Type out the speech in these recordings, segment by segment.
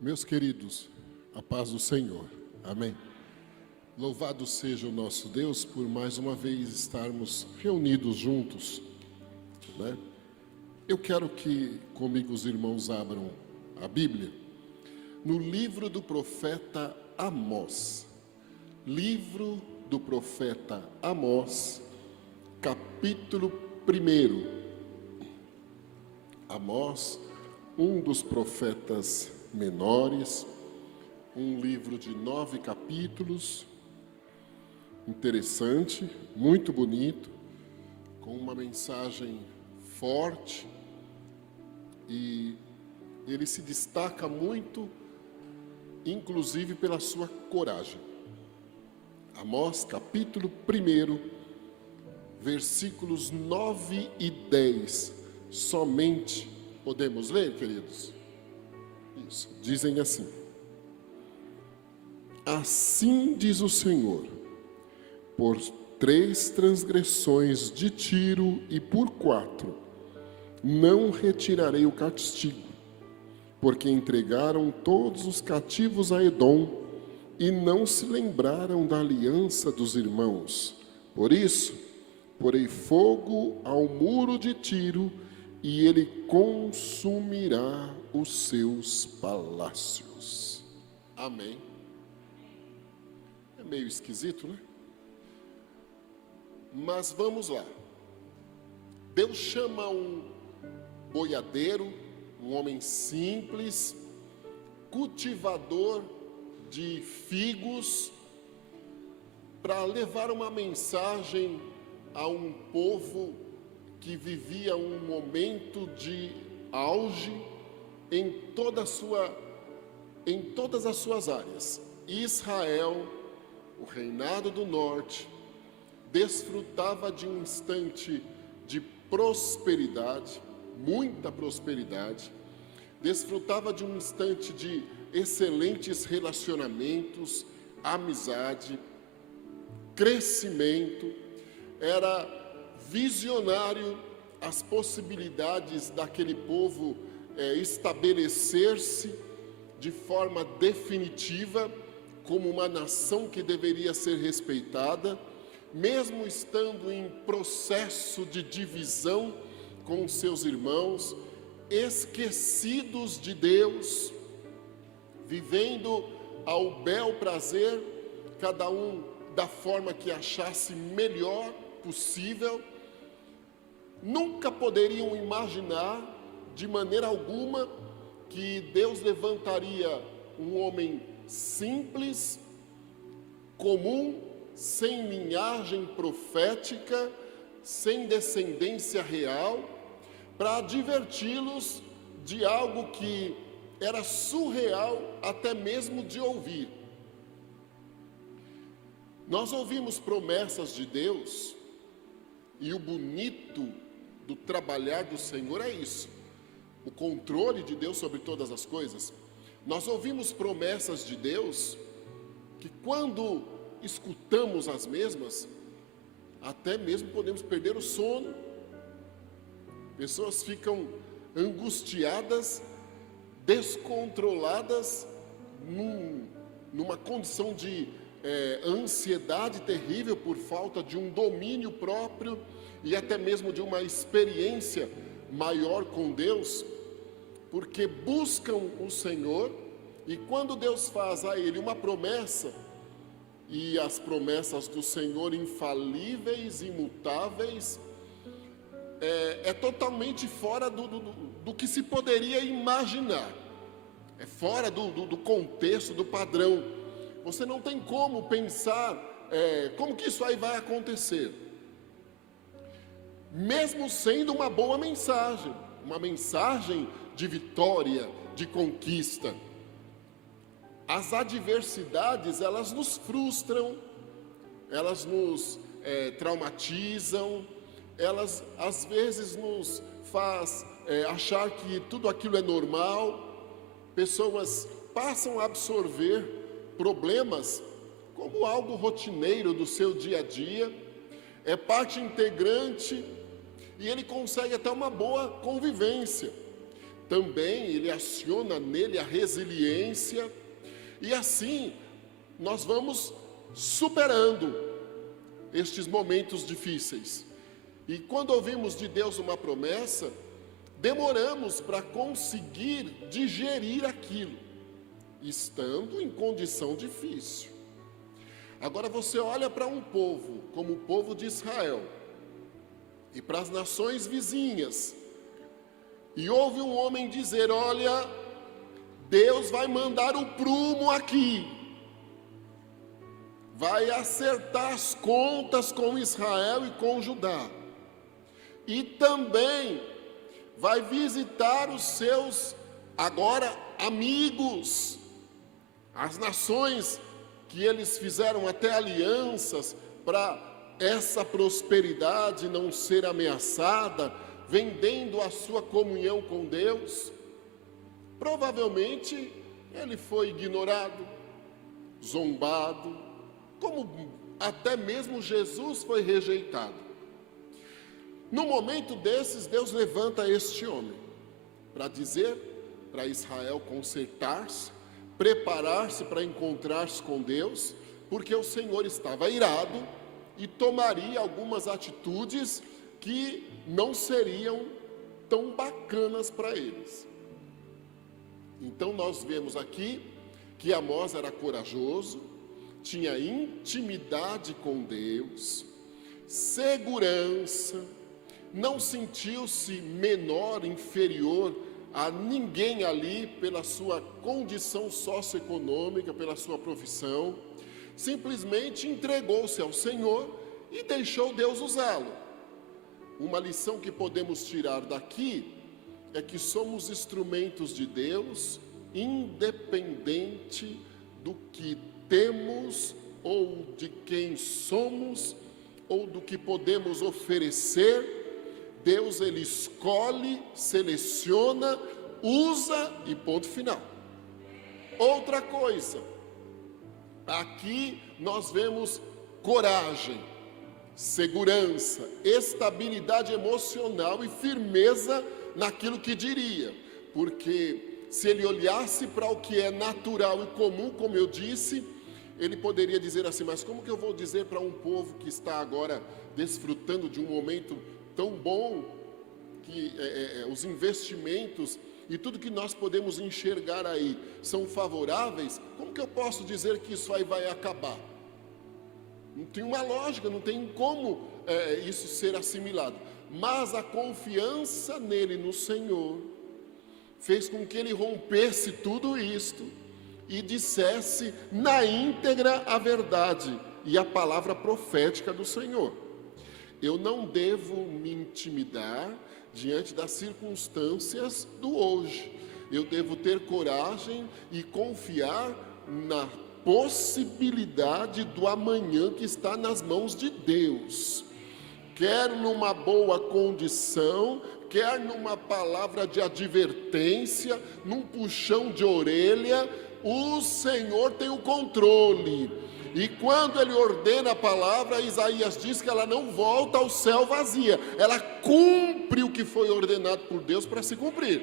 Meus queridos, a paz do Senhor, amém. Louvado seja o nosso Deus por mais uma vez estarmos reunidos juntos, né? Eu quero que comigo os irmãos abram a Bíblia no livro do profeta Amós. Livro do profeta Amós, capítulo 1. Amós, um dos profetas menores, um livro de 9 capítulos, interessante, muito bonito, com uma mensagem forte, e ele se destaca muito, inclusive pela sua coragem. Amós, capítulo 1, versículos 9 e 10, somente podemos ler, queridos? Isso, dizem assim: assim diz o Senhor, por 3 transgressões de Tiro e por 4, não retirarei o castigo, porque entregaram todos os cativos a Edom e não se lembraram da aliança dos irmãos. Por isso, porei fogo ao muro de Tiro e ele consumirá os seus palácios. Amém. É meio esquisito, né? Mas vamos lá. Deus chama um boiadeiro, um homem simples, cultivador de figos, para levar uma mensagem a um povo que vivia um momento de auge em todas as suas áreas. Israel, o reinado do norte, desfrutava de um instante de prosperidade, muita prosperidade, desfrutava de um instante de excelentes relacionamentos, amizade, crescimento. Era visionário as possibilidades daquele povo estabelecer-se de forma definitiva como uma nação que deveria ser respeitada, mesmo estando em processo de divisão com seus irmãos, esquecidos de Deus, vivendo ao bel prazer, cada um da forma que achasse melhor possível. Nunca poderiam imaginar de maneira alguma que Deus levantaria um homem simples, comum, sem linhagem profética, sem descendência real, para adverti-los de algo que era surreal até mesmo de ouvir. Nós ouvimos promessas de Deus, e o bonito do trabalhar do Senhor é isso, o controle de Deus sobre todas as coisas. Nós ouvimos promessas de Deus que, quando escutamos as mesmas, até mesmo podemos perder o sono. Pessoas ficam angustiadas, descontroladas, numa condição de ansiedade terrível por falta de um domínio próprio e até mesmo de uma experiência maior com Deus, porque buscam o Senhor, e quando Deus faz a ele uma promessa, e as promessas do Senhor infalíveis, imutáveis, é totalmente fora do que se poderia imaginar, é fora do contexto, do padrão. Você não tem como pensar como que isso aí vai acontecer, mesmo sendo uma boa mensagem, uma mensagem de vitória, de conquista. As adversidades, elas nos frustram, elas nos traumatizam, elas às vezes nos faz achar que tudo aquilo é normal. Pessoas passam a absorver problemas como algo rotineiro do seu dia a dia, é parte integrante, e ele consegue até uma boa convivência. também ele aciona nele a resiliência, e assim nós vamos superando estes momentos difíceis. E quando ouvimos de Deus uma promessa, demoramos para conseguir digerir aquilo, estando em condição difícil. Agora você olha para um povo, como o povo de Israel, e para as nações vizinhas, e ouve um homem dizer: olha, Deus vai mandar o prumo aqui, vai acertar as contas com Israel e com Judá, e também vai visitar os seus, agora, amigos, as nações que eles fizeram até alianças para essa prosperidade não ser ameaçada, vendendo a sua comunhão com Deus. Provavelmente ele foi ignorado, zombado, como até mesmo Jesus foi rejeitado. No momento desses, Deus levanta este homem para dizer para Israel consertar-se, preparar-se para encontrar-se com Deus, porque o Senhor estava irado e tomaria algumas atitudes que não seriam tão bacanas para eles. Então nós vemos aqui que Amós era corajoso, tinha intimidade com Deus, segurança, não sentiu-se menor, inferior a ninguém ali pela sua condição socioeconômica, pela sua profissão, simplesmente entregou-se ao Senhor e deixou Deus usá-lo. Uma lição que podemos tirar daqui é que somos instrumentos de Deus, independente do que temos, ou de quem somos, ou do que podemos oferecer. Deus, ele escolhe, seleciona, usa e ponto final. Outra coisa, aqui nós vemos coragem, segurança, estabilidade emocional e firmeza naquilo que diria, porque se ele olhasse para o que é natural e comum, como eu disse, ele poderia dizer assim: mas como que eu vou dizer para um povo que está agora desfrutando de um momento tão bom, que os investimentos e tudo que nós podemos enxergar aí são favoráveis, como que eu posso dizer que isso aí vai acabar? Não tem uma lógica, não tem como isso ser assimilado. Mas a confiança nele, no Senhor, fez com que ele rompesse tudo isto e dissesse na íntegra a verdade e a palavra profética do Senhor. Eu não devo me intimidar diante das circunstâncias do hoje. Eu devo ter coragem e confiar na possibilidade do amanhã que está nas mãos de Deus. Quer numa boa condição, quer numa palavra de advertência, num puxão de orelha, o Senhor tem o controle. E quando ele ordena a palavra, Isaías diz que ela não volta ao céu vazia, ela cumpre o que foi ordenado por Deus para se cumprir.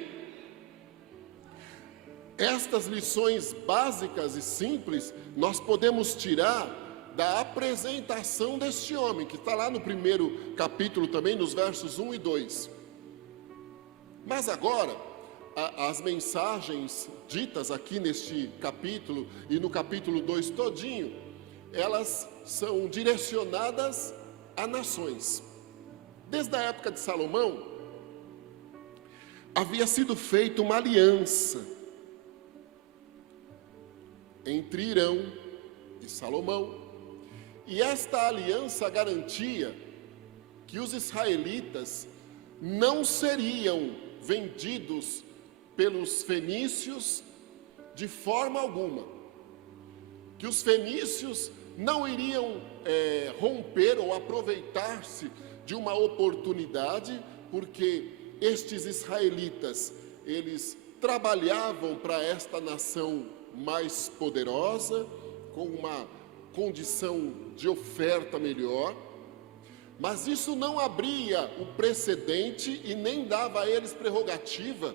Estas lições básicas e simples, nós podemos tirar da apresentação deste homem, que está lá no primeiro capítulo também, nos versos 1 e 2. Mas agora, as mensagens ditas aqui neste capítulo e no capítulo 2 todinho, elas são direcionadas a nações. Desde a época de Salomão, havia sido feita uma aliança entre Irão e Salomão, e esta aliança garantia que os israelitas não seriam vendidos pelos fenícios de forma alguma, que os fenícios não iriam romper ou aproveitar-se de uma oportunidade, porque estes israelitas, eles trabalhavam para esta nação mais poderosa, com uma condição de oferta melhor, mas isso não abria o precedente e nem dava a eles prerrogativa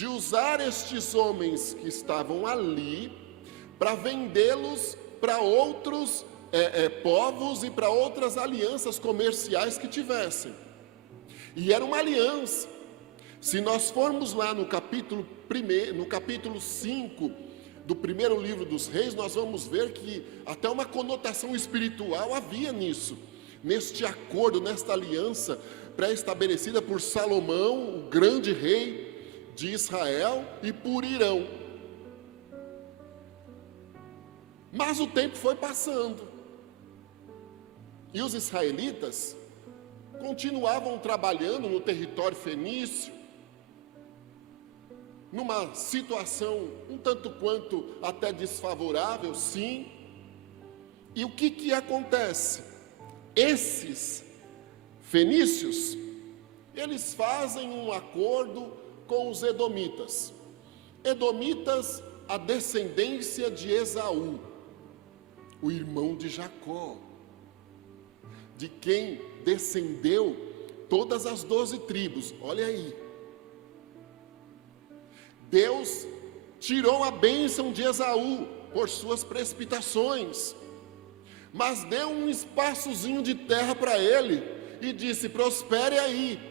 de usar estes homens que estavam ali para vendê-los para outros povos e para outras alianças comerciais que tivessem. E era uma aliança. Se nós formos lá no capítulo 5 do primeiro livro dos Reis, nós vamos ver que até uma conotação espiritual havia nisso, neste acordo, nesta aliança pré-estabelecida por Salomão, o grande rei de Israel, e por Irão. Mas o tempo foi passando, e os israelitas continuavam trabalhando no território fenício, numa situação um tanto quanto até desfavorável, sim. E o que acontece? Esses fenícios, eles fazem um acordo com os edomitas. Edomitas, a descendência de Esaú, o irmão de Jacó, de quem descendeu todas as 12 tribos. Olha aí, Deus tirou a bênção de Esaú por suas precipitações, mas deu um espaçozinho de terra para ele e disse: prospere aí.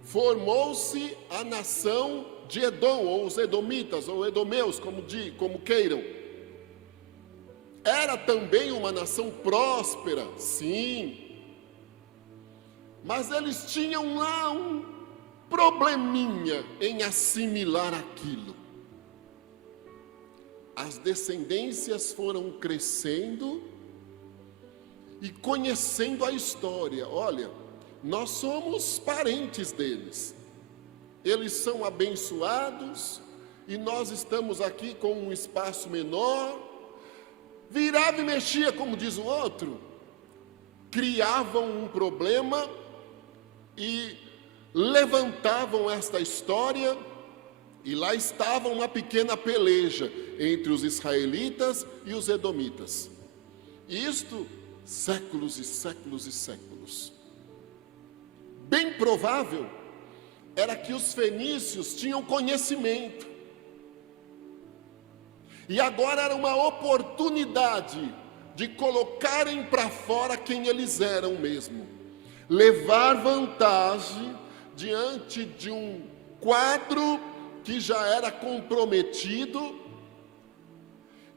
Formou-se a nação de Edom, ou os edomitas, ou edomeus, como queiram. Era também uma nação próspera, sim, mas eles tinham lá um probleminha em assimilar aquilo. As descendências foram crescendo e conhecendo a história. Olha, nós somos parentes deles, eles são abençoados e nós estamos aqui com um espaço menor. Virava e mexia, como diz o outro, criavam um problema e levantavam esta história, e lá estava uma pequena peleja entre os israelitas e os edomitas. Isto séculos e séculos e séculos. Bem provável era que os fenícios tinham conhecimento, e agora era uma oportunidade de colocarem para fora quem eles eram mesmo, levar vantagem diante de um quadro que já era comprometido,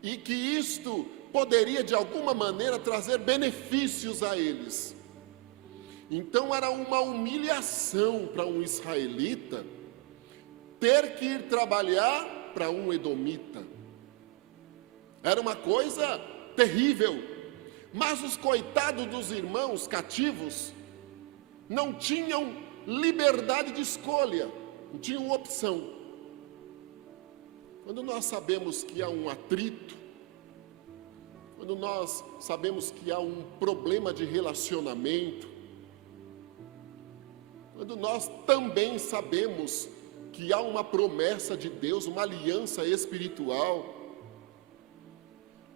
e que isto poderia de alguma maneira trazer benefícios a eles. Então era uma humilhação para um israelita ter que ir trabalhar para um edomita. Era uma coisa terrível. Mas os coitados dos irmãos cativos não tinham liberdade de escolha, não tinham opção. Quando nós sabemos que há um atrito, quando nós sabemos que há um problema de relacionamento, quando nós também sabemos que há uma promessa de Deus, uma aliança espiritual,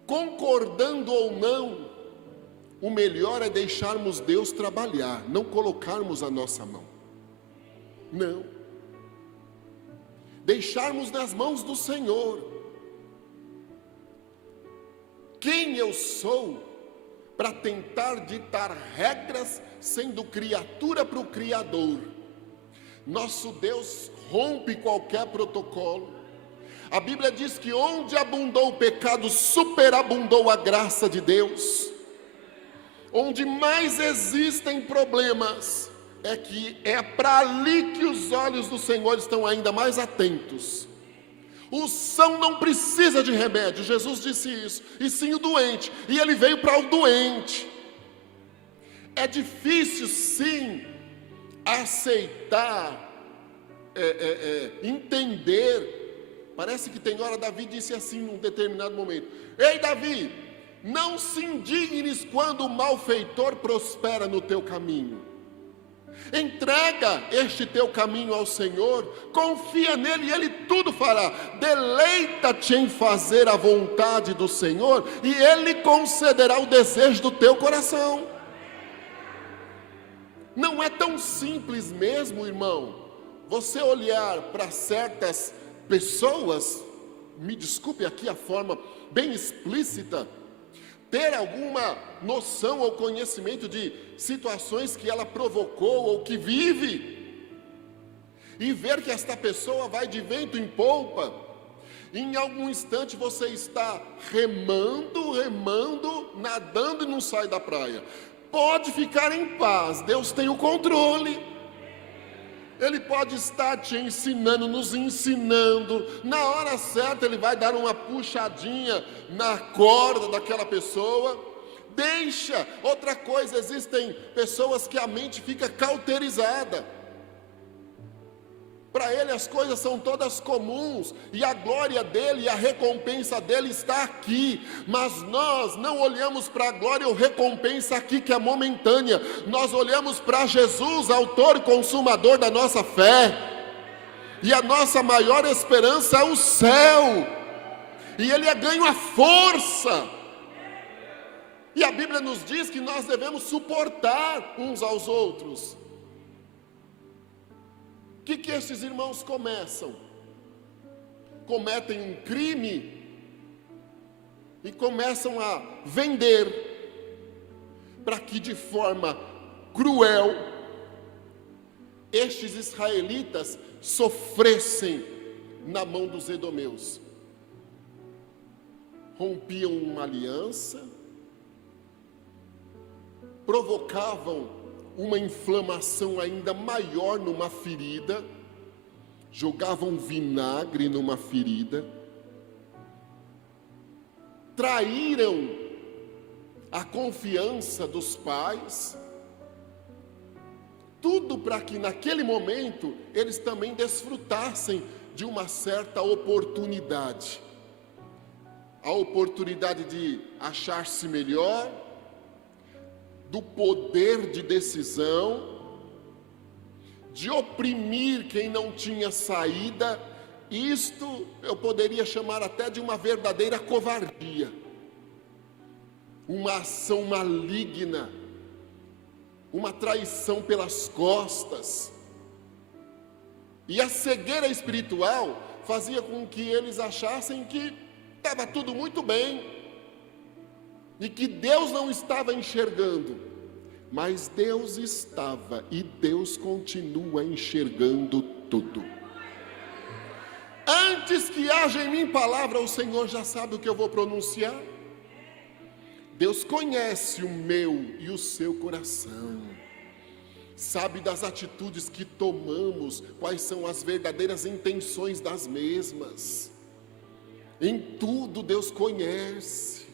concordando ou não, o melhor é deixarmos Deus trabalhar, não colocarmos a nossa mão. Não. Deixarmos nas mãos do Senhor. Quem eu sou para tentar ditar regras sendo criatura para o Criador? Nosso Deus rompe qualquer protocolo. A Bíblia diz que onde abundou o pecado, superabundou a graça de Deus. Onde mais existem problemas, é para ali que os olhos do Senhor estão ainda mais atentos. O são não precisa de remédio, Jesus disse isso, e sim o doente, e ele veio para o doente. É difícil sim aceitar, entender. Parece que tem hora, Davi disse assim num determinado momento: ei Davi, não se indignes quando o malfeitor prospera no teu caminho. Entrega este teu caminho ao Senhor, confia nele e ele tudo fará. Deleita-te em fazer a vontade do Senhor e ele concederá o desejo do teu coração. Não é tão simples mesmo, irmão, você olhar para certas pessoas, me desculpe aqui a forma bem explícita, ter alguma noção ou conhecimento de situações que ela provocou ou que vive, e ver que esta pessoa vai de vento em polpa, e em algum instante você está remando, nadando e não sai da praia. Pode ficar em paz, Deus tem o controle. Ele pode estar te ensinando, nos ensinando. Na hora certa Ele vai dar uma puxadinha na corda daquela pessoa. Deixa. Outra coisa, existem pessoas que a mente fica cauterizada. Para ele as coisas são todas comuns, e a glória dele e a recompensa dele está aqui, mas nós não olhamos para a glória ou recompensa aqui que é momentânea, nós olhamos para Jesus, autor e consumador da nossa fé, e a nossa maior esperança é o céu, e ele é ganho à força, e a Bíblia nos diz que nós devemos suportar uns aos outros. O que esses irmãos cometem um crime e começam a vender, para que de forma cruel estes israelitas sofressem na mão dos edomeus. Rompiam uma aliança, provocavam uma inflamação ainda maior numa ferida, jogavam vinagre numa ferida, traíram a confiança dos pais, tudo para que naquele momento eles também desfrutassem de uma certa oportunidade, a oportunidade de achar-se melhor, do poder de decisão, de oprimir quem não tinha saída. Isto eu poderia chamar até de uma verdadeira covardia, uma ação maligna, uma traição pelas costas. E a cegueira espiritual fazia com que eles achassem que estava tudo muito bem, e que Deus não estava enxergando, mas Deus estava, e Deus continua enxergando tudo. Antes que haja em mim palavra, o Senhor já sabe o que eu vou pronunciar. Deus conhece o meu e o seu coração, sabe das atitudes que tomamos, quais são as verdadeiras intenções das mesmas. Em tudo Deus conhece.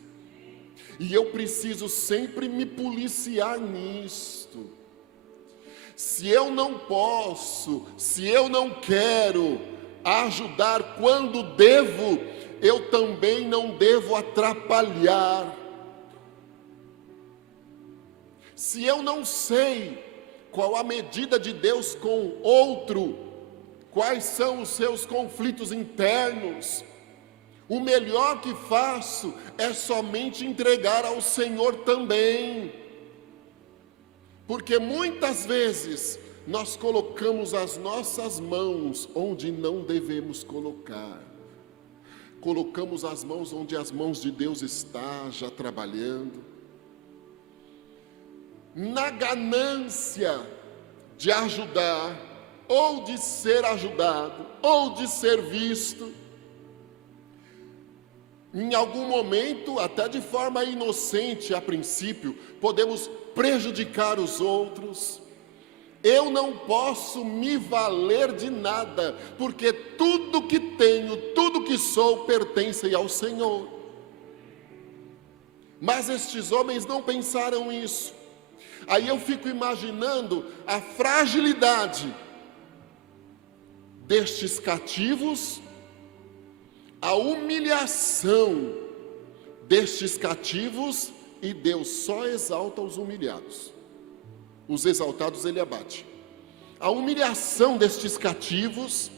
E eu preciso sempre me policiar nisto. Se eu não posso, se eu não quero ajudar quando devo, eu também não devo atrapalhar. Se eu não sei qual a medida de Deus com outro, quais são os seus conflitos internos, o melhor que faço é somente entregar ao Senhor também, porque muitas vezes nós colocamos as nossas mãos onde não devemos colocar, colocamos as mãos onde as mãos de Deus está já trabalhando, na ganância de ajudar, ou de ser ajudado, ou de ser visto. Em algum momento, até de forma inocente a princípio, podemos prejudicar os outros. Eu não posso me valer de nada, porque tudo que tenho, tudo que sou, pertence ao Senhor. Mas estes homens não pensaram isso. Aí eu fico imaginando a fragilidade destes cativos, a humilhação destes cativos, e Deus só exalta os humilhados. Os exaltados Ele abate. A humilhação destes cativos,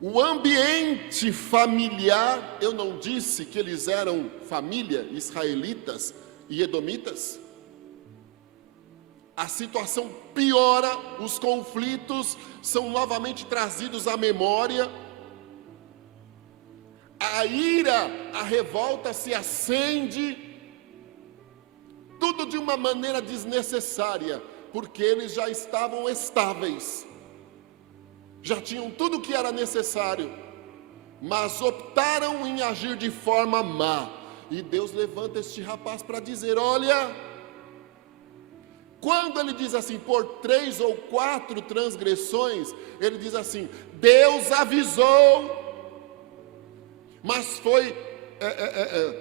o ambiente familiar. Eu não disse que eles eram família, israelitas e edomitas? a situação piora, os conflitos são novamente trazidos à memória, a ira, a revolta se acende, tudo de uma maneira desnecessária, porque eles já estavam estáveis, já tinham tudo o que era necessário, mas optaram em agir de forma má. E Deus levanta este rapaz para dizer: olha, quando ele diz assim, por 3 ou 4 transgressões, ele diz assim, Deus avisou, mas foi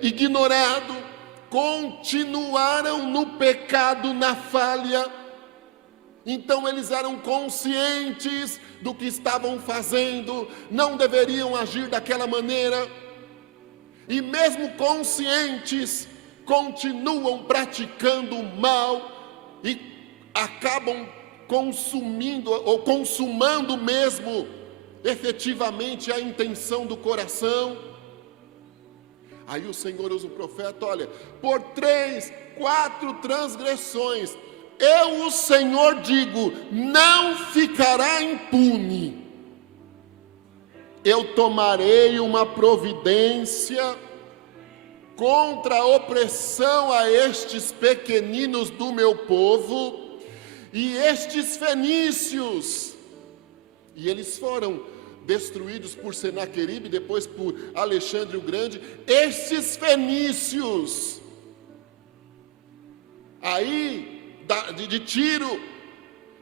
ignorado, continuaram no pecado, na falha. Então eles eram conscientes do que estavam fazendo, não deveriam agir daquela maneira, e mesmo conscientes, continuam praticando o mal, e acabam consumindo, ou consumando mesmo, efetivamente a intenção do coração. Aí o Senhor usa o profeta, olha, por 3, 4 transgressões, eu, o Senhor, digo, não ficará impune. Eu tomarei uma providência contra a opressão a estes pequeninos do meu povo, e estes fenícios, e eles foram destruídos por Senaqueribe, depois por Alexandre o Grande. Estes fenícios, aí de Tiro,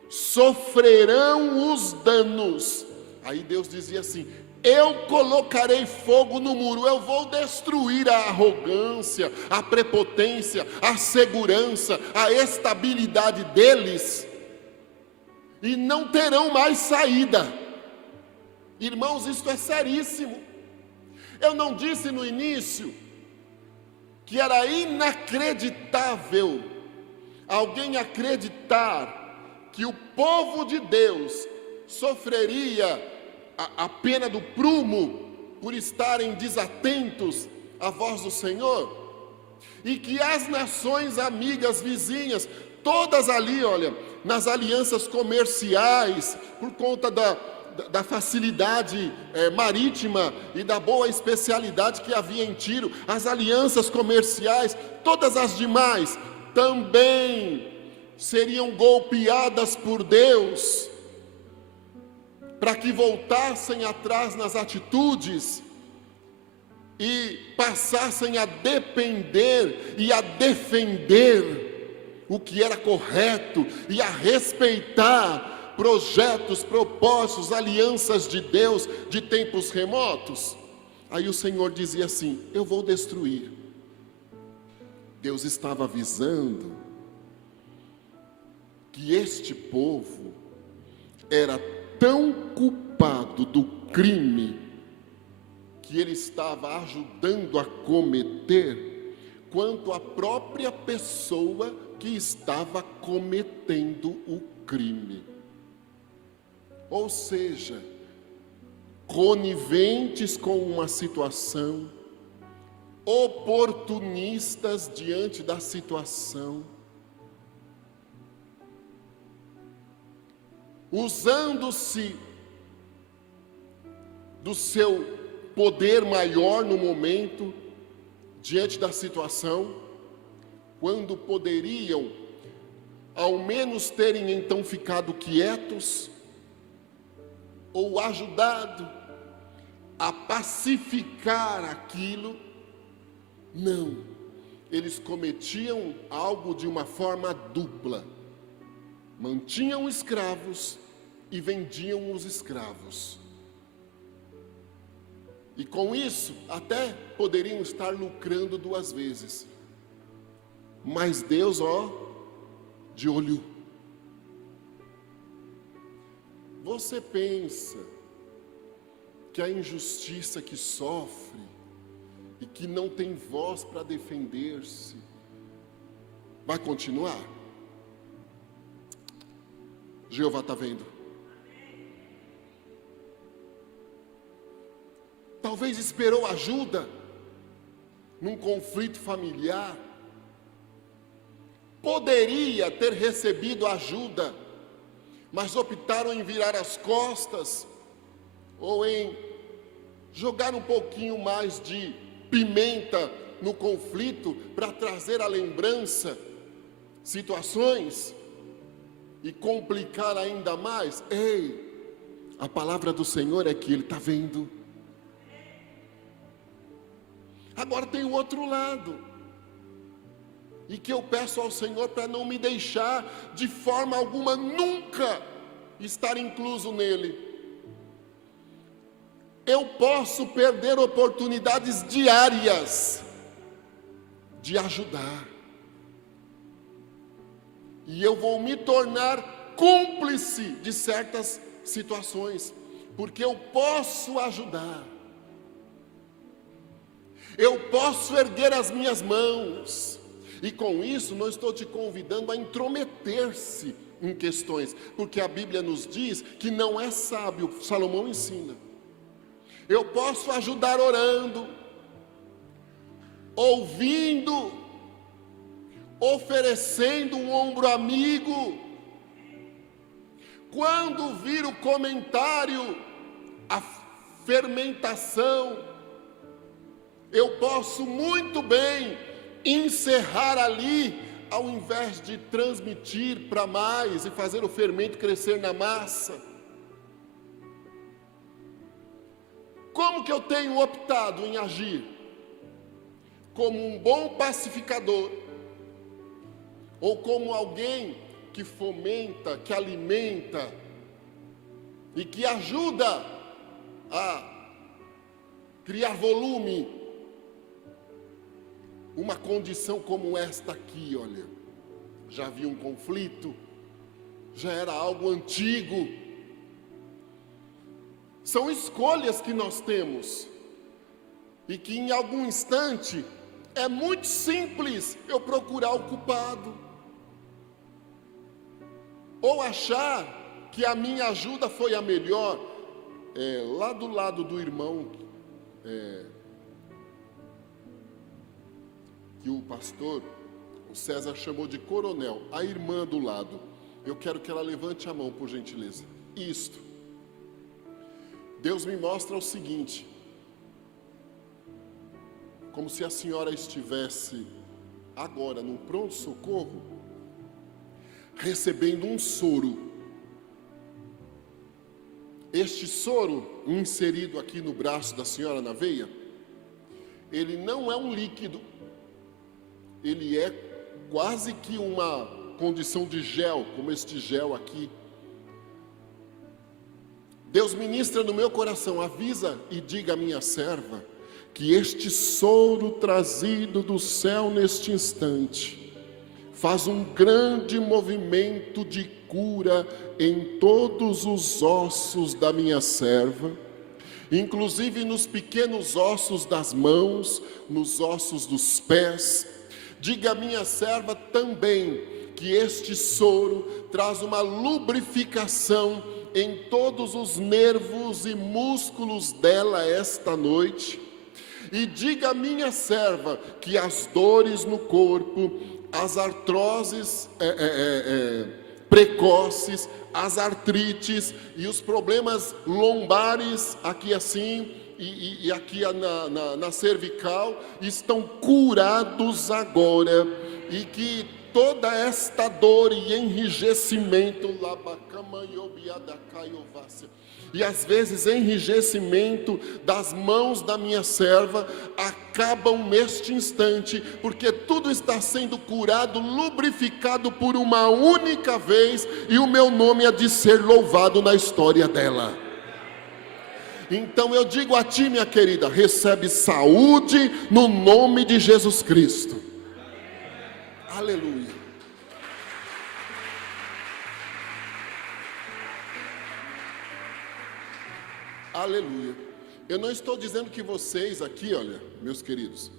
sofrerão os danos. Aí Deus dizia assim, eu colocarei fogo no muro, eu vou destruir a arrogância, a prepotência, a segurança, a estabilidade deles, e não terão mais saída. Irmãos, isto é seríssimo. Eu não disse no início que era inacreditável alguém acreditar que o povo de Deus sofreria a pena do prumo por estarem desatentos à voz do Senhor, e que as nações amigas, vizinhas, todas ali, olha, nas alianças comerciais, por conta da facilidade marítima e da boa especialidade que havia em Tiro, as alianças comerciais, todas as demais, também seriam golpeadas por Deus, para que voltassem atrás nas atitudes e passassem a depender e a defender o que era correto e a respeitar projetos, propósitos, alianças de Deus de tempos remotos. Aí o Senhor dizia assim, eu vou destruir. Deus estava avisando que este povo era tão culpado do crime que ele estava ajudando a cometer, quanto a própria pessoa que estava cometendo o crime. Ou seja, coniventes com uma situação, oportunistas diante da situação, usando-se do seu poder maior no momento, diante da situação, quando poderiam, ao menos terem então ficado quietos, ou ajudado a pacificar aquilo. Não, eles cometiam algo de uma forma dupla, mantinham escravos e vendiam os escravos, e com isso até poderiam estar lucrando 2 vezes, mas Deus, de olho. Você pensa que a injustiça que sofre e que não tem voz para defender-se vai continuar? Jeová está vendo. Talvez esperou ajuda num conflito familiar, poderia ter recebido ajuda, mas optaram em virar as costas, ou em jogar um pouquinho mais de pimenta no conflito, para trazer à lembrança situações e complicar ainda mais. Ei, a palavra do Senhor é que Ele está vendo. Agora tem o outro lado, e que eu peço ao Senhor para não me deixar de forma alguma nunca estar incluso nele. Eu posso perder oportunidades diárias de ajudar, e eu vou me tornar cúmplice de certas situações, porque eu posso ajudar, eu posso erguer as minhas mãos, e com isso não estou te convidando a intrometer-se em questões, porque a Bíblia nos diz que não é sábio, Salomão ensina. Eu posso ajudar orando, ouvindo, oferecendo um ombro amigo. Quando vir o comentário, a fermentação, eu posso muito bem encerrar ali, ao invés de transmitir para mais e fazer o fermento crescer na massa. Como que eu tenho optado em agir? Como um bom pacificador, ou como alguém que fomenta, que alimenta e que ajuda a criar volume? Uma condição como esta aqui, olha, já havia um conflito, já era algo antigo. São escolhas que nós temos, e que em algum instante é muito simples eu procurar o culpado, ou achar que a minha ajuda foi a melhor. Lá do lado do irmão, que o pastor, o César, chamou de coronel, a irmã do lado, eu quero que ela levante a mão, por gentileza. Isto, Deus me mostra o seguinte, como se a senhora estivesse agora no pronto-socorro, recebendo um soro. Este soro, inserido aqui no braço da senhora, na veia, ele não é um líquido, ele é quase que uma condição de gel, como este gel aqui. Deus ministra no meu coração, avisa e diga à minha serva, que este soro trazido do céu neste instante, faz um grande movimento de cura em todos os ossos da minha serva, inclusive nos pequenos ossos das mãos, nos ossos dos pés. Diga à minha serva também, que este soro traz uma lubrificação em todos os nervos e músculos dela esta noite. E diga à minha serva que as dores no corpo, as artroses precoces, as artrites e os problemas lombares aqui assim e aqui na cervical estão curados agora, e que toda esta dor e enrijecimento, e às vezes enrijecimento das mãos da minha serva, acabam neste instante, porque tudo está sendo curado, lubrificado por uma única vez, e o meu nome há de ser louvado na história dela. Então eu digo a ti, minha querida, recebe saúde no nome de Jesus Cristo. Aleluia. Aleluia. Eu não estou dizendo que vocês aqui, olha, meus queridos,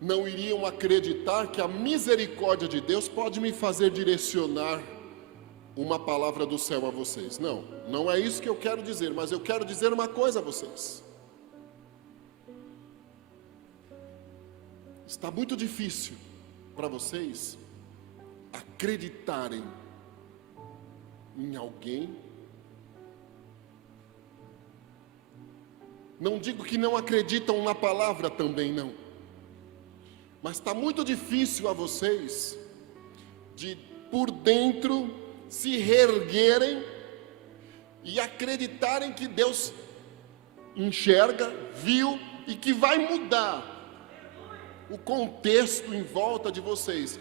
não iriam acreditar que a misericórdia de Deus pode me fazer direcionar uma palavra do céu a vocês. Não, não é isso que eu quero dizer, mas eu quero dizer uma coisa a vocês. Está muito difícil para vocês acreditarem em alguém. Não digo que não acreditam na palavra também, não. Mas está muito difícil a vocês de, por dentro, se reerguerem e acreditarem que Deus enxerga, viu e que vai mudar o contexto em volta de vocês,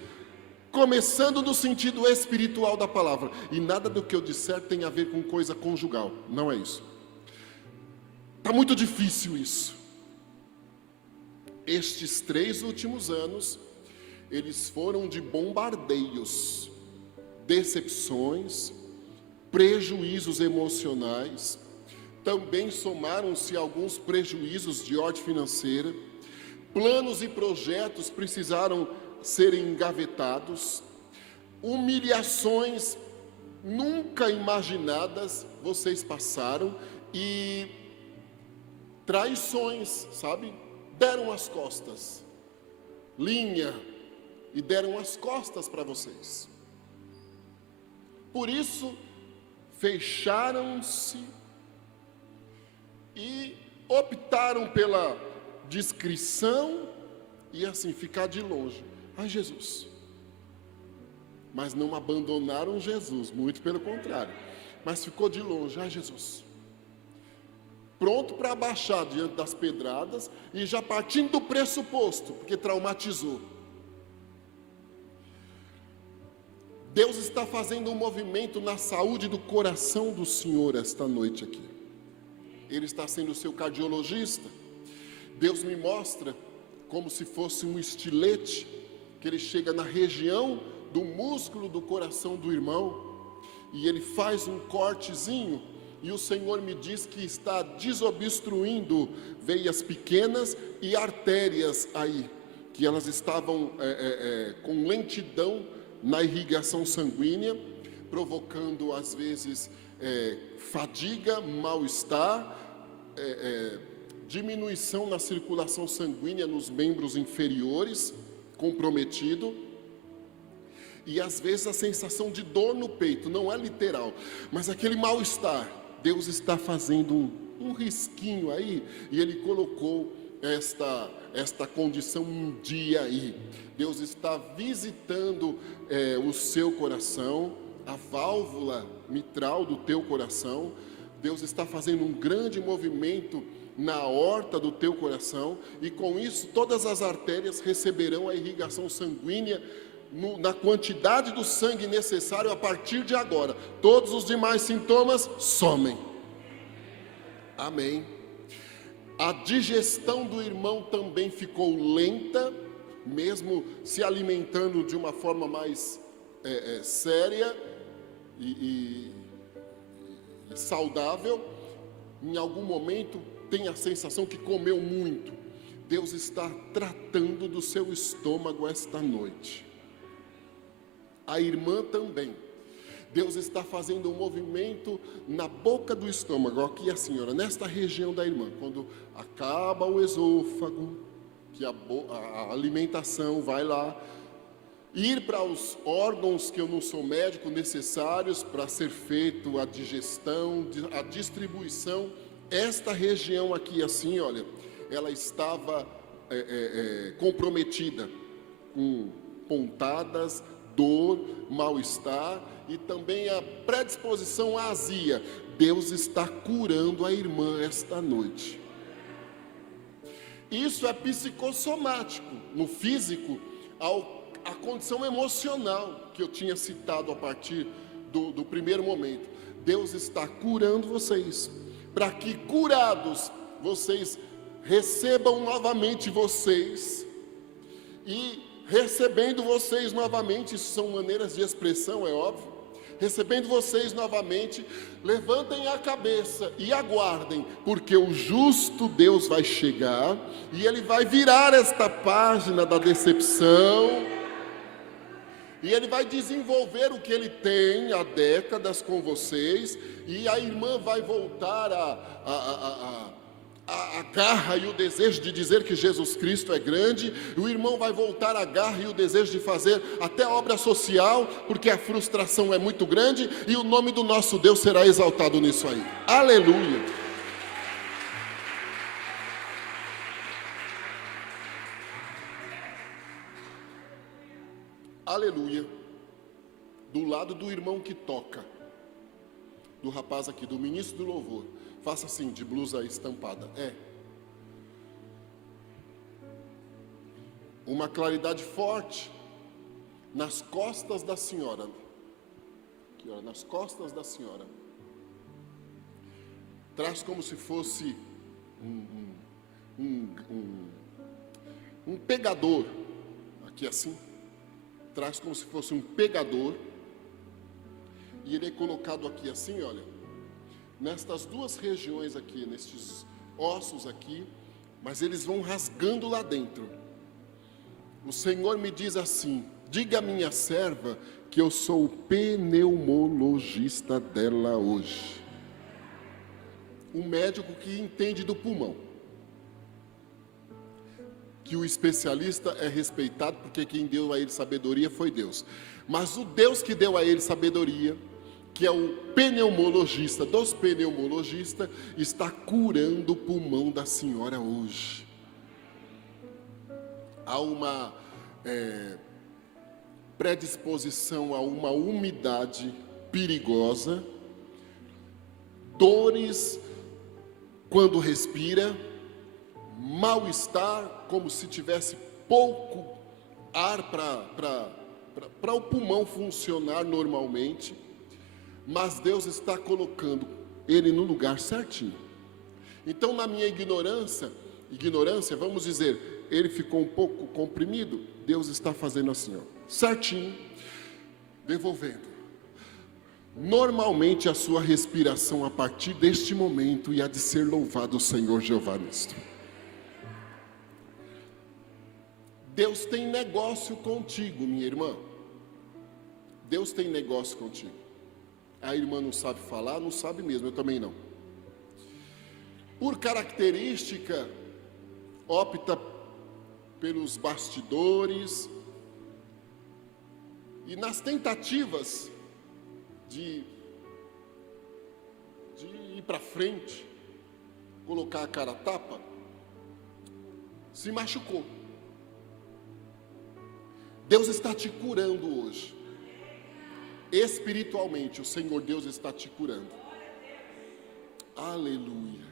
começando no sentido espiritual da palavra. E nada do que eu disser tem a ver com coisa conjugal, não é isso. Está muito difícil isso. Estes 3 últimos anos, eles foram de bombardeios, decepções, prejuízos emocionais. Também somaram-se alguns prejuízos de ordem financeira. Planos e projetos precisaram serem engavetados. Humilhações nunca imaginadas vocês passaram. E traições, sabe? Deram as costas, linha, e deram as costas para vocês. Por isso, fecharam-se e optaram pela discrição e assim, ficar de longe. Ai, Jesus. Mas não abandonaram Jesus, muito pelo contrário. Mas ficou de longe. Ai, Jesus. Pronto para abaixar diante das pedradas e já partindo do pressuposto, porque traumatizou. Deus está fazendo um movimento na saúde do coração do Senhor esta noite aqui. Ele está sendo o seu cardiologista. Deus me mostra como se fosse um estilete, que ele chega na região do músculo do coração do irmão, e ele faz um cortezinho, e o Senhor me diz que está desobstruindo veias pequenas e artérias aí, que elas estavam com lentidão na irrigação sanguínea, provocando às vezes fadiga, mal-estar, diminuição na circulação sanguínea nos membros inferiores, comprometido, e às vezes a sensação de dor no peito, não é literal, mas aquele mal-estar. Deus está fazendo um risquinho aí, e Ele colocou esta condição um dia aí. Deus está visitando o seu coração, a válvula mitral do teu coração. Deus está fazendo um grande movimento na aorta do teu coração, e com isso todas as artérias receberão a irrigação sanguínea na quantidade do sangue necessário a partir de agora. Todos os demais sintomas somem. Amém. A digestão do irmão também ficou lenta, mesmo se alimentando de uma forma mais séria e saudável. Em algum momento tem a sensação que comeu muito. Deus está tratando do seu estômago esta noite. A irmã também. Deus está fazendo um movimento na boca do estômago. Aqui a senhora, nesta região da irmã, quando acaba o esôfago, que a alimentação vai lá, ir para os órgãos, que eu não sou médico, necessários para ser feito a digestão, a distribuição. Esta região aqui assim, olha, ela estava comprometida com pontadas, dor, mal-estar e também a predisposição à azia. Deus está curando a irmã esta noite. Isso é psicossomático. No físico, a condição emocional que eu tinha citado a partir do primeiro momento. Deus está curando vocês, para que curados vocês recebam novamente vocês, e recebendo vocês novamente, isso são maneiras de expressão, é óbvio, recebendo vocês novamente, levantem a cabeça e aguardem, porque o justo Deus vai chegar, e Ele vai virar esta página da decepção, e Ele vai desenvolver o que Ele tem há décadas com vocês, e a irmã vai voltar a garra e o desejo de dizer que Jesus Cristo é grande, o irmão vai voltar a garra e o desejo de fazer até obra social, porque a frustração é muito grande, e o nome do nosso Deus será exaltado nisso aí. Aleluia! Aleluia! Do lado do irmão que toca, do rapaz aqui, do ministro do louvor, faça assim, de blusa estampada. Uma claridade forte nas costas da senhora. Aqui, ó, nas costas da senhora. Traz como se fosse um pegador. Aqui assim. Traz como se fosse um pegador. E ele é colocado aqui assim, olha. Nestas duas regiões aqui, nestes ossos aqui. Mas eles vão rasgando lá dentro. O Senhor me diz assim: diga à minha serva que eu sou o pneumologista dela hoje. Um médico que entende do pulmão. Que o especialista é respeitado porque quem deu a ele sabedoria foi Deus. Mas o Deus que deu a ele sabedoria, que é o pneumologista dos pneumologistas, está curando o pulmão da senhora hoje. Há uma predisposição a uma umidade perigosa, dores quando respira, mal-estar, como se tivesse pouco ar para o pulmão funcionar normalmente, mas Deus está colocando ele no lugar certinho. Então, na minha ignorância, vamos dizer, ele ficou um pouco comprimido, Deus está fazendo assim, ó, certinho, devolvendo. Normalmente a sua respiração a partir deste momento, e há de ser louvado o Senhor Jeová nisto. Deus tem negócio contigo, minha irmã. Deus tem negócio contigo. A irmã não sabe falar, não sabe mesmo, eu também não. Por característica, opta pelos bastidores, e nas tentativas de ir para frente, colocar a cara a tapa, se machucou. Deus está te curando hoje. Espiritualmente, o Senhor Deus está te curando. Aleluia.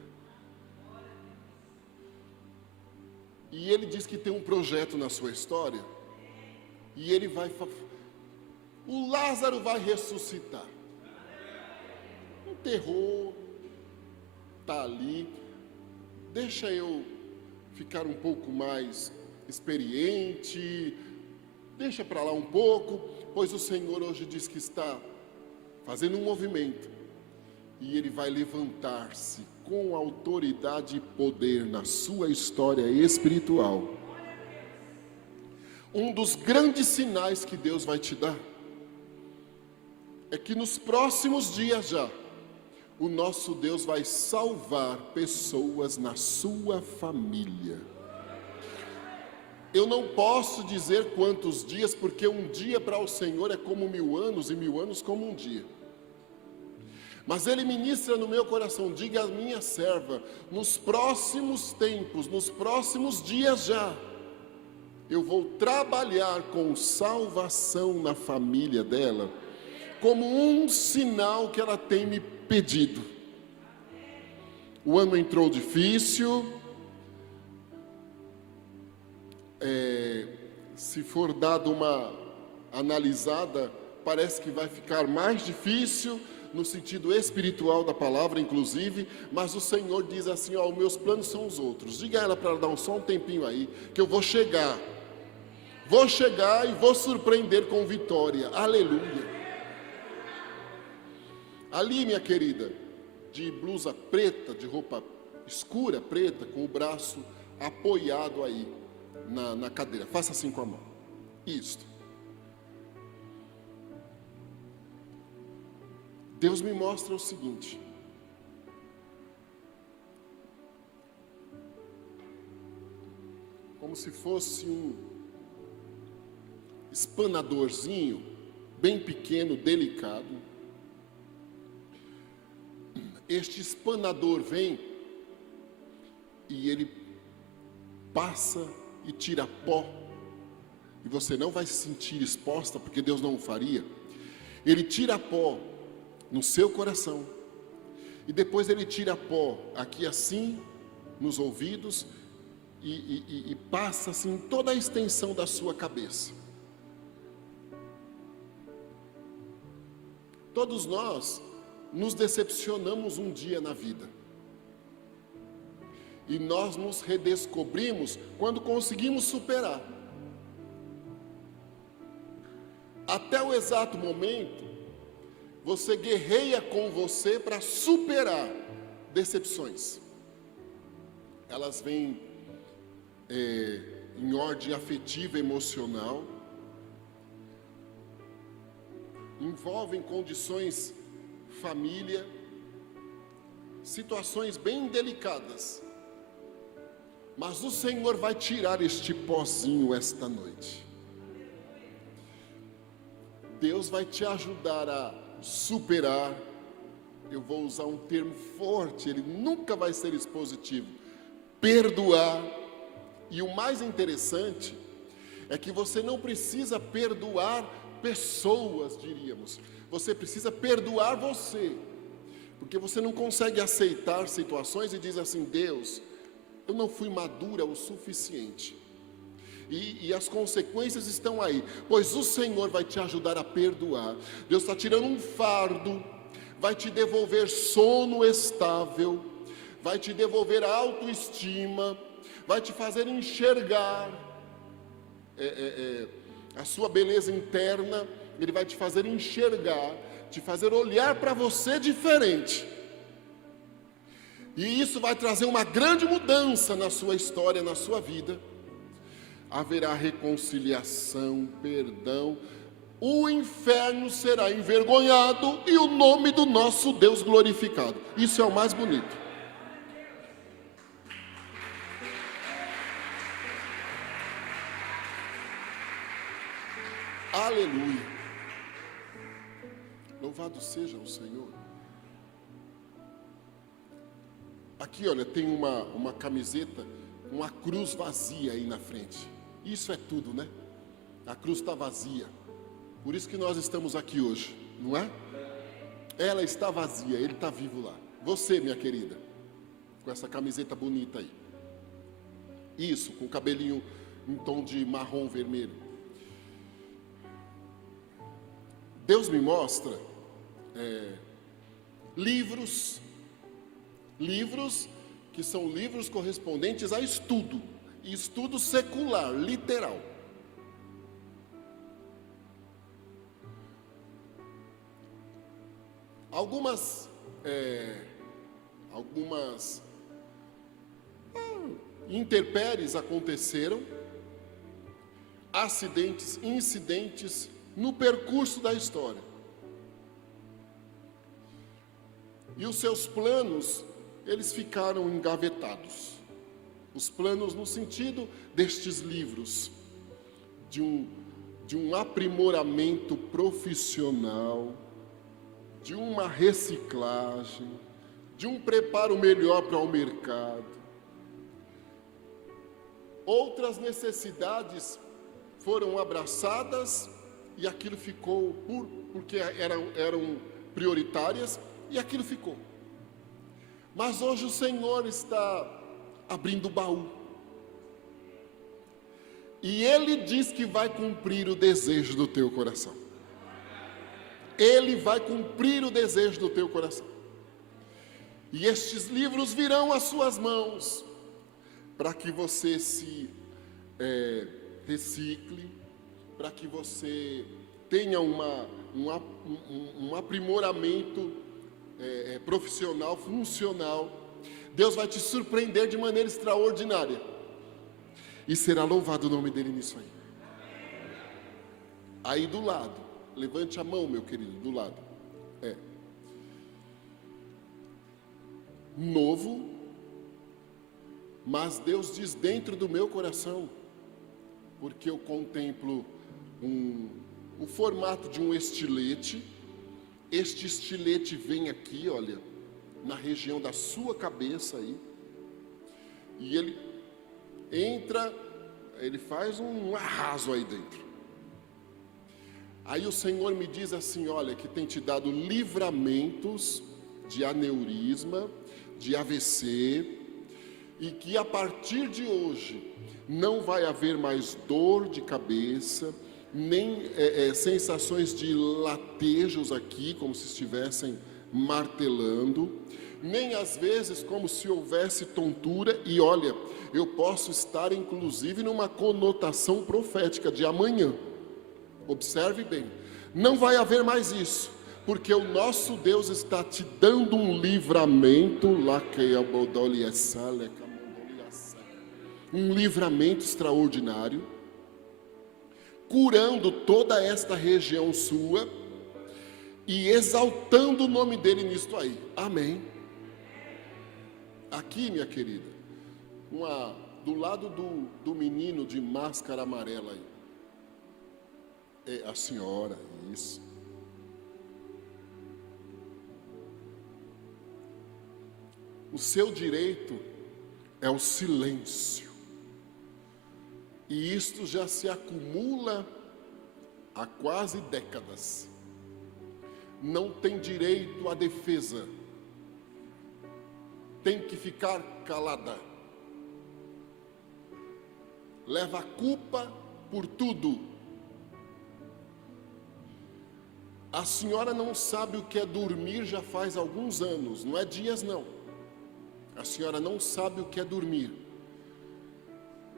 E Ele diz que tem um projeto na sua história. E Ele vai... O Lázaro vai ressuscitar. Enterrou. Está ali. Deixa eu ficar um pouco mais experiente. Deixa para lá um pouco. Pois o Senhor hoje diz que está fazendo um movimento. E Ele vai levantar-se com autoridade e poder na sua história espiritual. Um dos grandes sinais que Deus vai te dar é que nos próximos dias já, o nosso Deus vai salvar pessoas na sua família. Eu não posso dizer quantos dias, porque um dia para o Senhor é como 1000 anos, e 1000 anos como um dia. Mas Ele ministra no meu coração: diga à minha serva, nos próximos tempos, nos próximos dias já, eu vou trabalhar com salvação na família dela, como um sinal que ela tem me pedido. O ano entrou difícil, se for dado uma analisada, parece que vai ficar mais difícil, no sentido espiritual da palavra, inclusive, mas o Senhor diz assim: ó, os meus planos são os outros. Diga a ela para ela dar só um tempinho aí, que eu vou chegar e vou surpreender com vitória. Aleluia. Ali, minha querida, de blusa preta, de roupa escura, preta, com o braço apoiado aí na cadeira, faça assim com a mão, isto. Deus me mostra o seguinte: como se fosse um espanadorzinho, bem pequeno, delicado. Este espanador vem e ele passa e tira pó, e você não vai se sentir exposta, porque Deus não o faria. Ele tira pó no seu coração, e depois ele tira pó aqui assim, nos ouvidos, e passa assim toda a extensão da sua cabeça. Todos nós nos decepcionamos um dia na vida, e nós nos redescobrimos quando conseguimos superar. Até o exato momento, você guerreia com você para superar decepções. Elas vêm em ordem afetiva e emocional, envolvem condições, família, situações bem delicadas. Mas o Senhor vai tirar este pozinho esta noite. Deus vai te ajudar a superar. Eu vou usar um termo forte, ele nunca vai ser expositivo. Perdoar. E o mais interessante é que você não precisa perdoar pessoas, diríamos. Você precisa perdoar você. Porque você não consegue aceitar situações e diz assim: Deus, eu não fui madura o suficiente. E as consequências estão aí, pois o Senhor vai te ajudar a perdoar. Deus está tirando um fardo, vai te devolver sono estável, vai te devolver autoestima, vai te fazer enxergar a sua beleza interna. Ele vai te fazer enxergar, te fazer olhar para você diferente. E isso vai trazer uma grande mudança na sua história, na sua vida. Haverá reconciliação, perdão, o inferno será envergonhado e o nome do nosso Deus glorificado. Isso é o mais bonito. Aleluia. Louvado seja o Senhor. Aqui, olha, tem uma camiseta, uma cruz vazia aí na frente. Isso é tudo, né? A cruz está vazia. Por isso que nós estamos aqui hoje, não é? Ela está vazia, ele está vivo lá. Você, minha querida, com essa camiseta bonita aí. Isso, com o cabelinho em tom de marrom vermelho. Deus me mostra livros que são livros correspondentes a estudo secular, literal. Algumas intempéries aconteceram, acidentes, incidentes no percurso da história. E os seus planos, eles ficaram engavetados. Os planos no sentido destes livros, de um aprimoramento profissional, de uma reciclagem, de um preparo melhor para o mercado. Outras necessidades foram abraçadas e aquilo ficou, porque eram prioritárias, e aquilo ficou. Mas hoje o Senhor está abrindo o baú. E Ele diz que vai cumprir o desejo do teu coração. Ele vai cumprir o desejo do teu coração. E estes livros virão às suas mãos, para que você se recicle, para que você tenha um aprimoramento profissional, funcional. Deus vai te surpreender de maneira extraordinária. E será louvado o nome dele nisso aí. Aí do lado, levante a mão, meu querido, do lado. Novo, mas Deus diz dentro do meu coração, porque eu contemplo o formato de um estilete. Este estilete vem aqui, olha, na região da sua cabeça aí, e ele entra, ele faz um arraso aí dentro. Aí o Senhor me diz assim, olha, que tem te dado livramentos de aneurisma, de AVC, e que a partir de hoje não vai haver mais dor de cabeça, nem sensações de latejos aqui, como se estivessem martelando, nem às vezes como se houvesse tontura. E olha, eu posso estar inclusive numa conotação profética de amanhã. Observe bem, não vai haver mais isso, porque o nosso Deus está te dando um livramento, um livramento extraordinário, curando toda esta região sua e exaltando o nome dele nisto aí. Amém. Aqui, minha querida, do lado do menino de máscara amarela aí, é a senhora, isso. O seu direito é o silêncio. E isto já se acumula há quase décadas. Não tem direito à defesa. Tem que ficar calada. Leva a culpa por tudo. A senhora não sabe o que é dormir já faz alguns anos, não é dias não. A senhora não sabe o que é dormir.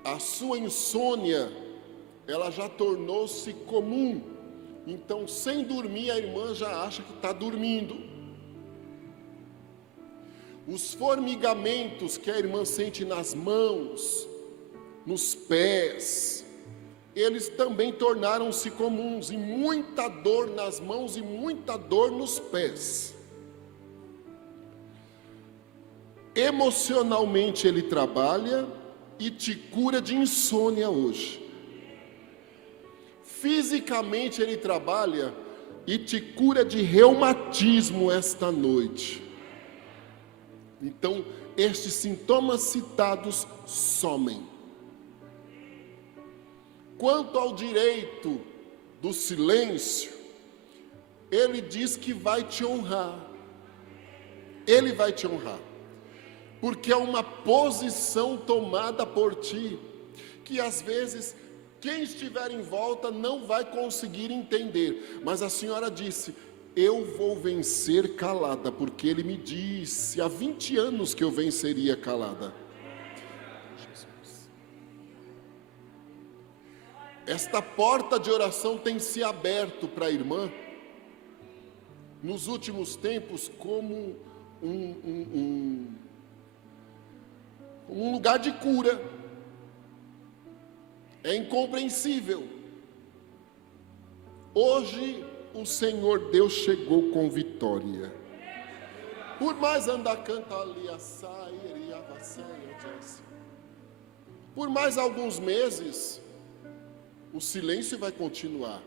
A sua insônia, ela já tornou-se comum. Então, sem dormir, a irmã já acha que está dormindo. Os formigamentos que a irmã sente nas mãos, nos pés, eles também tornaram-se comuns. E muita dor nas mãos e muita dor nos pés. Emocionalmente ele trabalha e te cura de insônia hoje. Fisicamente ele trabalha e te cura de reumatismo esta noite. Então, estes sintomas citados somem. Quanto ao direito do silêncio, ele diz que vai te honrar. Ele vai te honrar. Porque é uma posição tomada por ti, que às vezes quem estiver em volta não vai conseguir entender. Mas a senhora disse, eu vou vencer calada, porque ele me disse há 20 anos que eu venceria calada. Jesus. Esta porta de oração tem se aberto para a irmã, nos últimos tempos, como um lugar de cura. É incompreensível. Hoje o Senhor Deus chegou com vitória. Por mais andar canta ali a sair e por mais alguns meses o silêncio vai continuar,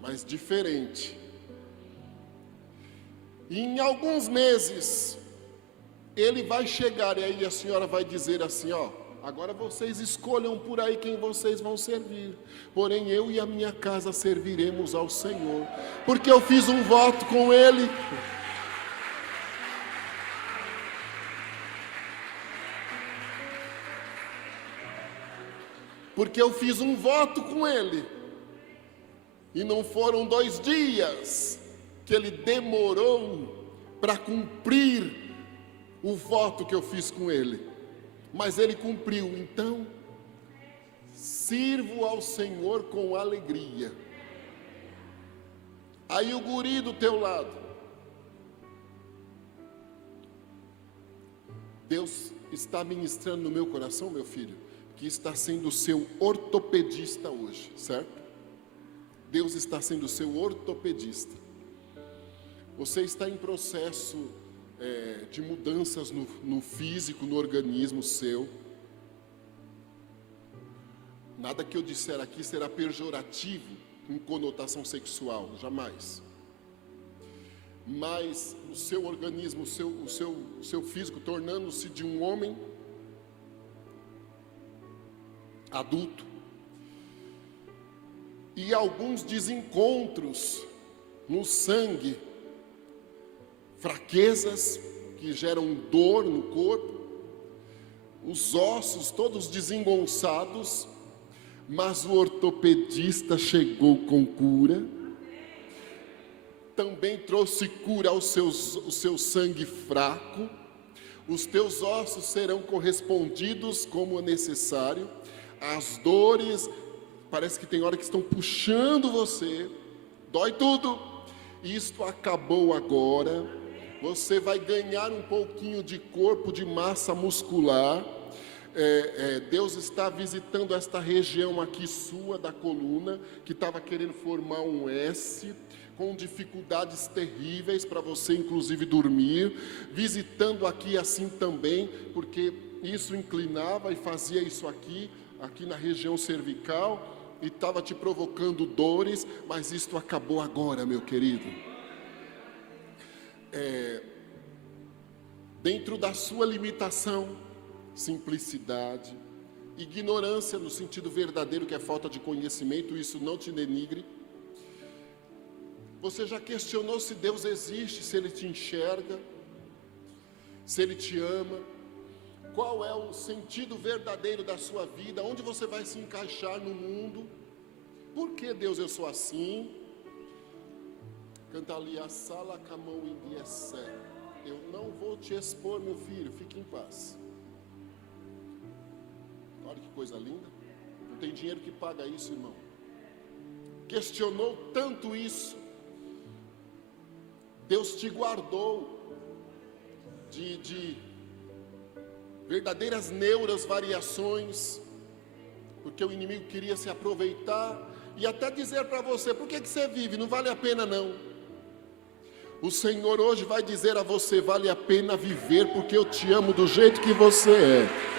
mas diferente. E em alguns meses ele vai chegar e aí a senhora vai dizer assim, ó, agora vocês escolham por aí quem vocês vão servir, porém eu e a minha casa serviremos ao Senhor, porque eu fiz um voto com Ele. Porque eu fiz um voto com Ele, e não foram 2 dias que Ele demorou para cumprir o voto que eu fiz com Ele, mas Ele cumpriu. Então, sirvo ao Senhor com alegria. Aí o guri do teu lado, Deus está ministrando no meu coração, meu filho, que está sendo seu ortopedista hoje, certo? Deus está sendo seu ortopedista. Você está em processo de mudanças no físico, no organismo seu. Nada que eu disser aqui será pejorativo com conotação sexual, jamais. Mas o seu organismo, o seu físico tornando-se de um homem adulto. E alguns desencontros no sangue, fraquezas que geram dor no corpo, os ossos todos desengonçados, mas o ortopedista chegou com cura, também trouxe cura ao seu sangue fraco, os teus ossos serão correspondidos como necessário, as dores, parece que tem hora que estão puxando você, dói tudo, isto acabou agora, você vai ganhar um pouquinho de corpo, de massa muscular. Deus está visitando esta região aqui sua da coluna, que estava querendo formar um S, com dificuldades terríveis para você inclusive dormir, visitando aqui assim também, porque isso inclinava e fazia isso aqui na região cervical, e estava te provocando dores, mas isto acabou agora, meu querido. Dentro da sua limitação, simplicidade, ignorância no sentido verdadeiro, que é falta de conhecimento, isso não te denigre. Você já questionou se Deus existe, se Ele te enxerga, se Ele te ama? Qual é o sentido verdadeiro da sua vida? Onde você vai se encaixar no mundo? Por que, Deus, eu sou assim? Canta ali a sala com a mão em diessé. Eu não vou te expor, meu filho, fique em paz. Olha que coisa linda. Não tem dinheiro que paga isso, irmão. Questionou tanto isso. Deus te guardou de verdadeiras neuras variações, porque o inimigo queria se aproveitar e até dizer para você: por que você vive? Não vale a pena não. O Senhor hoje vai dizer a você: vale a pena viver, porque eu te amo do jeito que você é.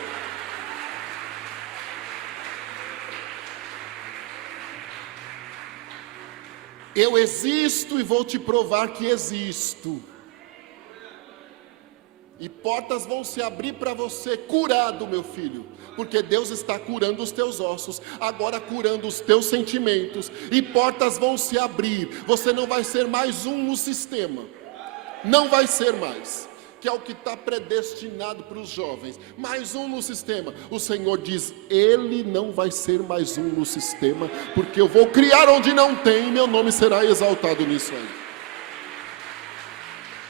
Eu existo e vou te provar que existo. E portas vão se abrir para você, curado, meu filho, porque Deus está curando os teus ossos, agora curando os teus sentimentos, e portas vão se abrir. Você não vai ser mais um no sistema, não vai ser mais, que é o que está predestinado para os jovens, mais um no sistema. O Senhor diz: ele não vai ser mais um no sistema, porque eu vou criar onde não tem, e meu nome será exaltado nisso aí.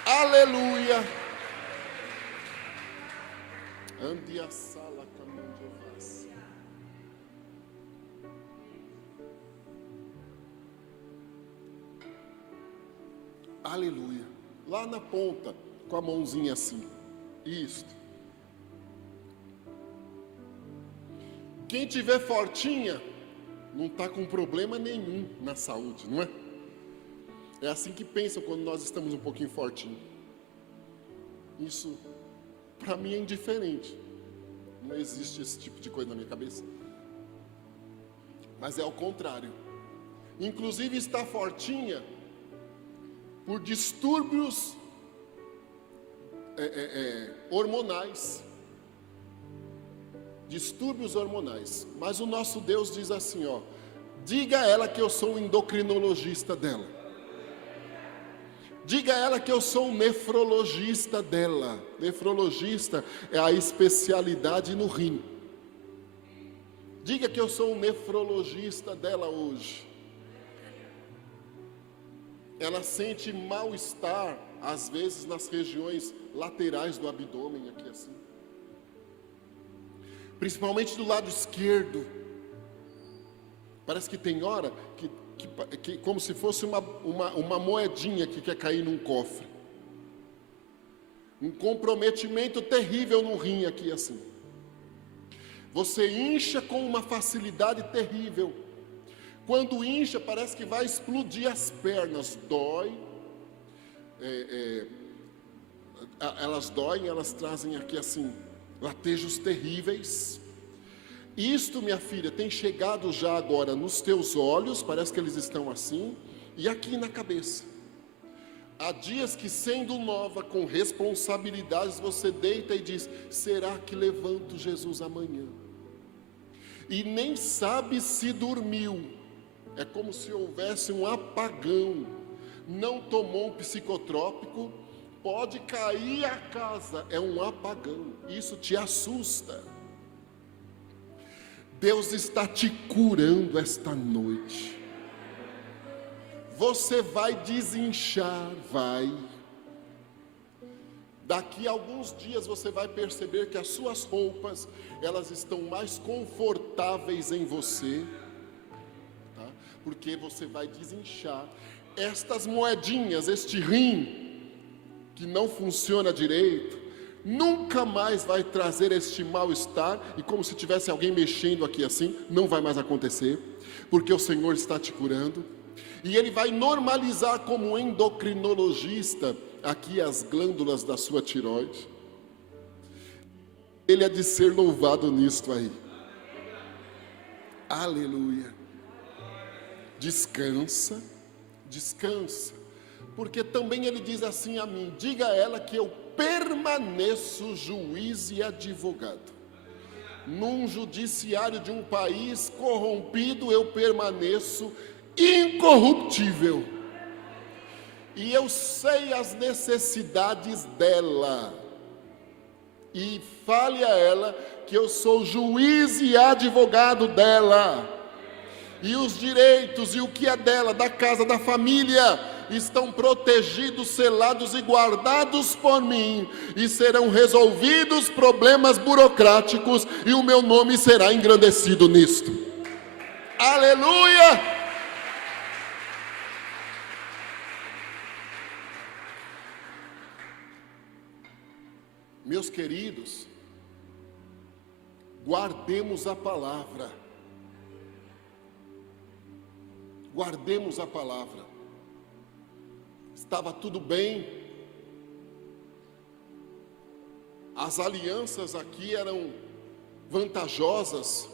Aleluia. Ande a sala caminho de ovas. Aleluia. Lá na ponta, com a mãozinha assim. Isto. Quem tiver fortinha, não está com problema nenhum na saúde, não é? É assim que pensam quando nós estamos um pouquinho fortinhos. Isso, para mim, é indiferente. Não existe esse tipo de coisa na minha cabeça. Mas é ao contrário. Inclusive está fortinha por distúrbios hormonais. Distúrbios hormonais. Mas o nosso Deus diz assim, ó: diga a ela que eu sou o endocrinologista dela. Diga a ela que eu sou o nefrologista dela. Nefrologista é a especialidade no rim. Diga que eu sou o nefrologista dela hoje. Ela sente mal-estar, às vezes, nas regiões laterais do abdômen, aqui assim. Principalmente do lado esquerdo. Parece que tem hora que como se fosse uma moedinha que quer cair num cofre. Um comprometimento terrível no rim aqui assim. Você incha com uma facilidade terrível. Quando incha, parece que vai explodir as pernas. Dói. elas doem, elas trazem aqui assim, latejos terríveis. Isto, minha filha, tem chegado já agora nos teus olhos, parece que eles estão assim, e aqui na cabeça. Há dias que, sendo nova, com responsabilidades, você deita e diz: será que levanto Jesus amanhã? E nem sabe se dormiu. É como se houvesse um apagão. Não tomou um psicotrópico, pode cair a casa, é um apagão. Isso te assusta. Deus está te curando esta noite. Você vai desinchar, vai. Daqui a alguns dias você vai perceber que as suas roupas, elas estão mais confortáveis em você, tá? Porque você vai desinchar. Estas moedinhas, este rim, que não funciona direito, nunca mais vai trazer este mal-estar, e como se tivesse alguém mexendo aqui assim, não vai mais acontecer, porque o Senhor está te curando, e Ele vai normalizar como endocrinologista, aqui as glândulas da sua tireoide. Ele é de ser louvado nisto aí. Aleluia. Descansa, descansa, porque também Ele diz assim a mim: diga a ela que eu permaneço juiz e advogado. Num judiciário de um país corrompido, eu permaneço incorruptível. E eu sei as necessidades dela. E fale a ela que eu sou juiz e advogado dela. E os direitos e o que é dela, da casa, da família, estão protegidos, selados e guardados por mim. E serão resolvidos problemas burocráticos, e o meu nome será engrandecido nisto. Aleluia! Meus queridos, guardemos a palavra. Guardemos a palavra. Estava tudo bem. As alianças aqui eram vantajosas,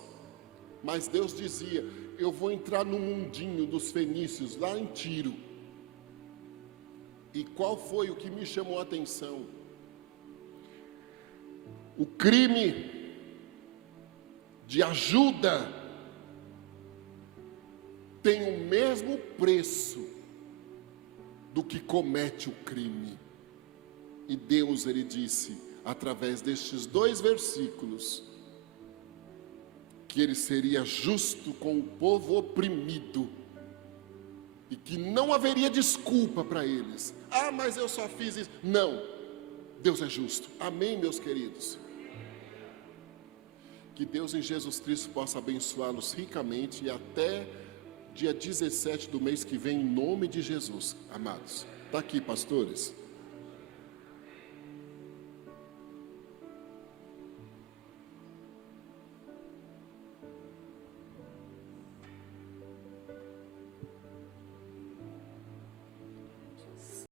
mas Deus dizia: eu vou entrar no mundinho dos fenícios, lá em Tiro. E qual foi o que me chamou a atenção? O crime de ajuda tem o mesmo preço do que comete o crime. E Deus, Ele disse, através destes 2 versículos, que Ele seria justo com o povo oprimido, e que não haveria desculpa para eles. Ah, mas eu só fiz isso. Não, Deus é justo. Amém, meus queridos? Que Deus em Jesus Cristo possa abençoá-los ricamente, e até dia 17 do mês que vem, em nome de Jesus, amados. Está aqui, pastores.